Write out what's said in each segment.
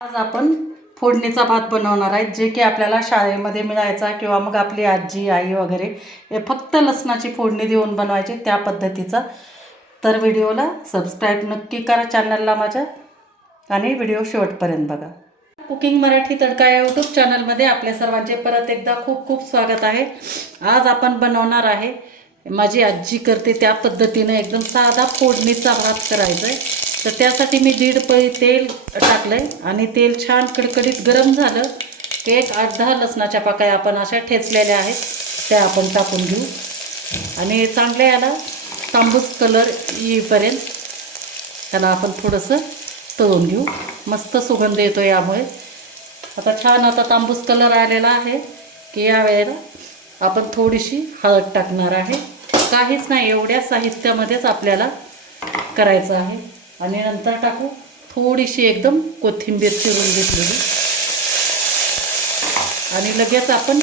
आज आपण फोडणीचा भात बनवणार आहे, जे की आपल्याला शाळेमध्ये मिळायचा किंवा मग आपली आजी आई वगैरे हे फक्त लसणाची फोडणी देऊन बनवायची त्या पद्धतीचा. तर व्हिडिओला सबस्क्राईब नक्की करा चॅनलला माझ्या आणि व्हिडिओ शेवटपर्यंत बघा. कुकिंग मराठी तडका या यूट्यूब चॅनलमध्ये आपल्या सर्वांचे परत एकदा खूप खूप स्वागत आहे. आज आपण बनवणार आहे, माझी आजी करते त्या पद्धतीने एकदम साधा फोडणीचा भात करायचा आहे. तर त्यासाठी मी 1.5 पळी तेल टाकलं आहे आणि तेल छान कडकडीत गरम झालं की 8-10 लसणाच्या पाकळ्या आपण अशा ठेचलेल्या आहेत त्या आपण टाकून घेऊ आणि चांगल्या याला तांबूस कलर येईपर्यंत त्याला आपण थोडंसं तळून घेऊ. मस्त सुगंध येतो यामुळे. आता तांबूस कलर आलेला आहे की या वेळेला आपण थोडीशी हळद टाकणार आहे. काहीच नाही, एवढ्या साहित्यामध्येच आपल्याला करायचं आहे. आणि नंतर टाकू थोडीशी एकदम कोथिंबीर चिरून घेतलेली आणि लगेच आपण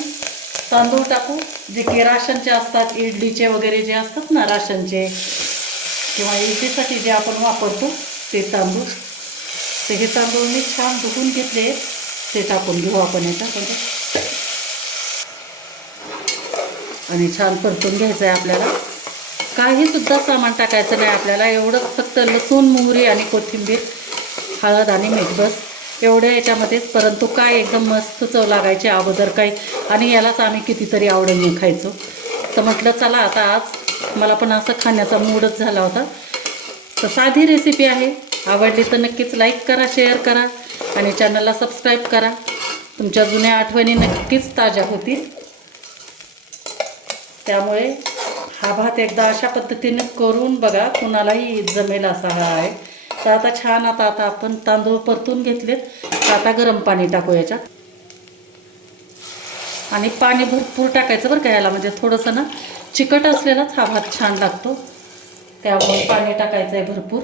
तांदूळ टाकू, जे की राशनचे असतात, इडलीचे वगैरे जे असतात ना राशनचे किंवा इडलीसाठी जे आपण वापरतो ते तांदूळ. तर हे तांदूळ मी छान धुवून घेतले, ते टाकून घेऊ आपण याच्यामध्ये आणि छान परतून घ्यायचं आहे. आपल्याला काहीसुद्धा सामान टाकायचं नाही आपल्याला, एवढं फक्त लसूण, मोहरी आणि कोथिंबीर, हळद आणि मीठ, बस एवढ्या याच्यामध्येच. परंतु काय एकदम मस्त चव लागायची अगोदर काही, आणि यालाच आम्ही कितीतरी आवडीने खायचो. तर म्हटलं चला आता आज मला पण असं खाण्याचा मूडच झाला होता. तर साधी रेसिपी आहे, आवडली तर नक्कीच लाईक करा, शेअर करा आणि चॅनलला सबस्क्राईब करा. तुमच्या जुन्या आठवणी नक्कीच ताज्या होतील. त्यामुळे हा भात एकदा अशा पद्धतीने करून बघा, कुणालाही जमेल असा हा आहे. तर आता आपण तांदूळ परतून घेतलेत. तर आता गरम पाणी टाकू याच्यात आणि पाणी भरपूर टाकायचं बरं का याला, म्हणजे थोडंसं ना चिकट असलेलाच हा भात छान लागतो. त्यामुळे पाणी टाकायचं आहे भरपूर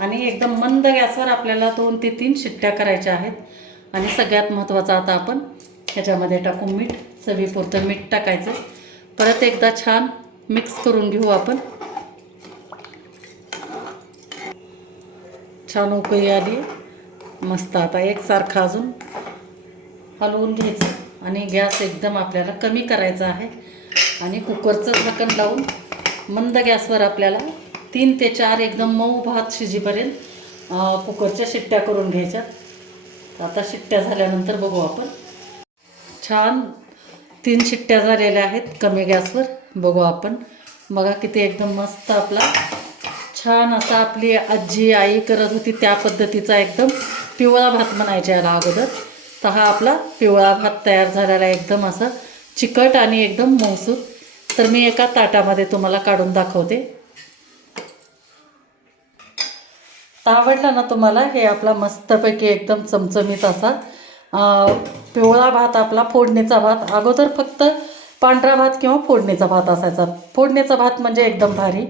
आणि एकदम मंद गॅसवर आपल्याला 2 ते 3 शिट्ट्या करायच्या आहेत. आणि सगळ्यात महत्त्वाचं आता आपण ह्याच्यामध्ये टाकू मीठ, चवीपुरतं मीठ टाकायचं. परत एकदा छान मिक्स करून घेऊ आपण. छान उकळी आली मस्त. आता एकसारखं अजून हलवून घ्यायचं आणि गॅस एकदम आपल्याला कमी करायचा आहे आणि कुकरचं झाकण लावून मंद गॅसवर आपल्याला 3 ते 4 एकदम मऊ भात शिजेपर्यंत कुकरच्या शिट्ट्या करून घ्यायच्या. आता शिट्ट्या झाल्यानंतर बघू आपण. छान 3 शिट्ट्या झालेल्या आहेत कमी गॅसवर. बघू आपण, बघा किती एकदम मस्त आपला छान असा आपली आजी आई करत होती त्या पद्धतीचा एकदम पिवळा भात म्हणायचा याला अगोदर. तर हा आपला पिवळा भात तयार झालेला, एकदम असा चिकट आणि एकदम मऊसूत. तर मी एका ताटामध्ये तुम्हाला काढून दाखवते. तर आवडला ना तुम्हाला हे आपला मस्तपैकी एकदम चमचमीत असा पिवळा भात, आपला फोडणीचा भात. अगोदर फक्त पांढरा भात किंवा फोडणीचा भात असायचा. फोडणीचा भात म्हणजे एकदम भारी.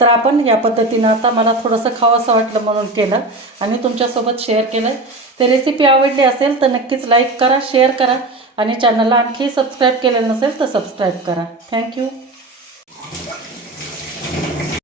तर आपण या पद्धतीनं आता मला थोडंसं खावंसं वाटलं म्हणून केलं आणि तुमच्यासोबत शेअर केलं. तर रेसिपी आवडली असेल तर नक्कीच लाईक करा, शेअर करा आणि चॅनलला आणखी सबस्क्राईब केलेलं नसेल तर सबस्क्राईब करा. थँक्यू.